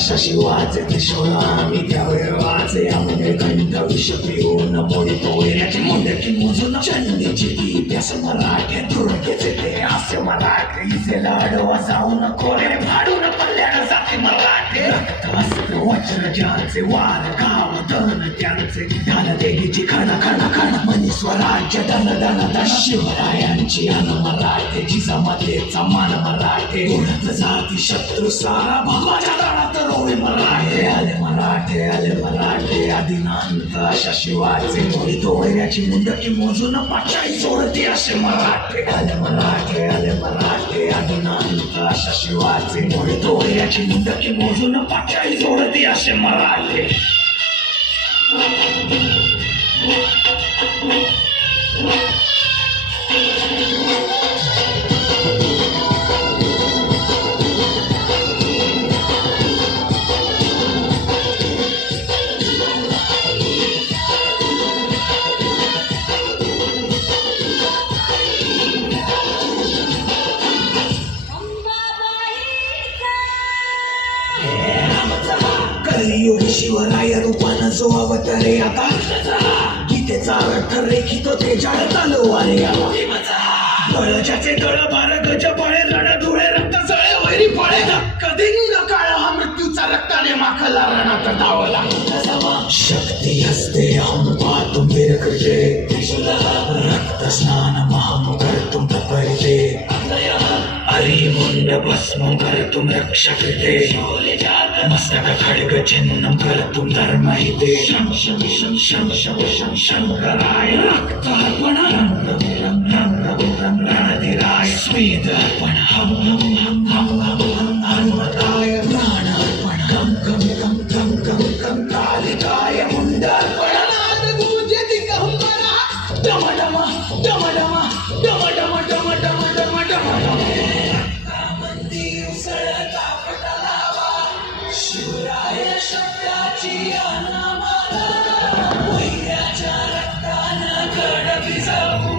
शशी वाचे त्रिशूळा मी त्यावेळ वाचे यामध्ये कंठ विष पिऊन मोडितो वैऱ्याची मुंडकी मोजून चंडीची ती प्यास मराठे दुर्गेचे ते हास्य मराठे इथे लाडवा जाऊन कोरे भाडून पडल्यानं जाते मराठे रक्त वज्र ज्यांचे वार गाव दन त्यांचे ढाल देगीची खण खण खण मनी स्वराज्य दन दन दन शिवरायांची अन मराठे जिजामातेचा मान मराठे उडत जाती शत्रू सारा भगवाच्या दारात रोवे मराठे आले मराठे आदिनांत अशा शिवाचे मोडीतो वैऱ्याची मुंडकी मोजून पाचाई सोडते असे मराठे आले मराठे आदिनांत अशा शिवाचे मोडीतो वैऱ्याची मुंडकी मोजून पाचाई सोडते असे मराठे कलियुगी शिवराय रूपानं जो अवतरे आता गीतेचा अर्थ रेखितो ते जाळ तलवारे बळ ज्याचे तळ बार गज बळे रण धुळे रक्त जळे वैरी पळे कधी काळ हा मृत्यूचा रक्ताने माखला रणात धावला शक्ती हस्ते हम पातुम वीर कृते रक्त स्नान महम कर्तुम तपरिते अरिमुंड भस्म कर्तुम रक्षा कृते मस्तक खड्ग चिन्हं कर्तुम धर्महिते शंकराय रक्तार्पण रणधीराय स्वेदार्पण हम हनुमताय प्राणार्पण कम कालिकाय मुंडार्पण नाद गूंजति गंभरा डम डम डम डम डम डम डम डम डम डम रक्तामंदी उसळता पटलावा शिवराय शब्दाची अनामाला वैऱ्याच्या रक्तानं गड भिजवू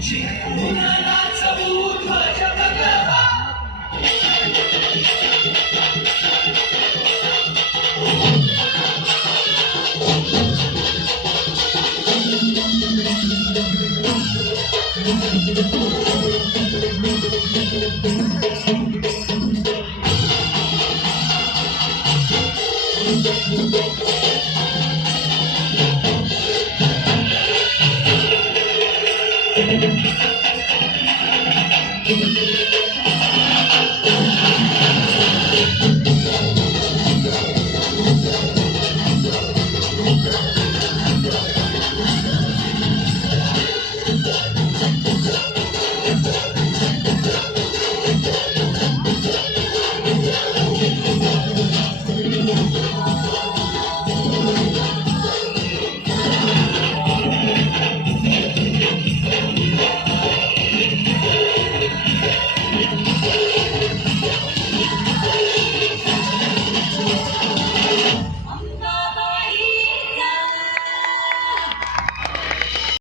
जिंकून नाचवू ध्वज भगवा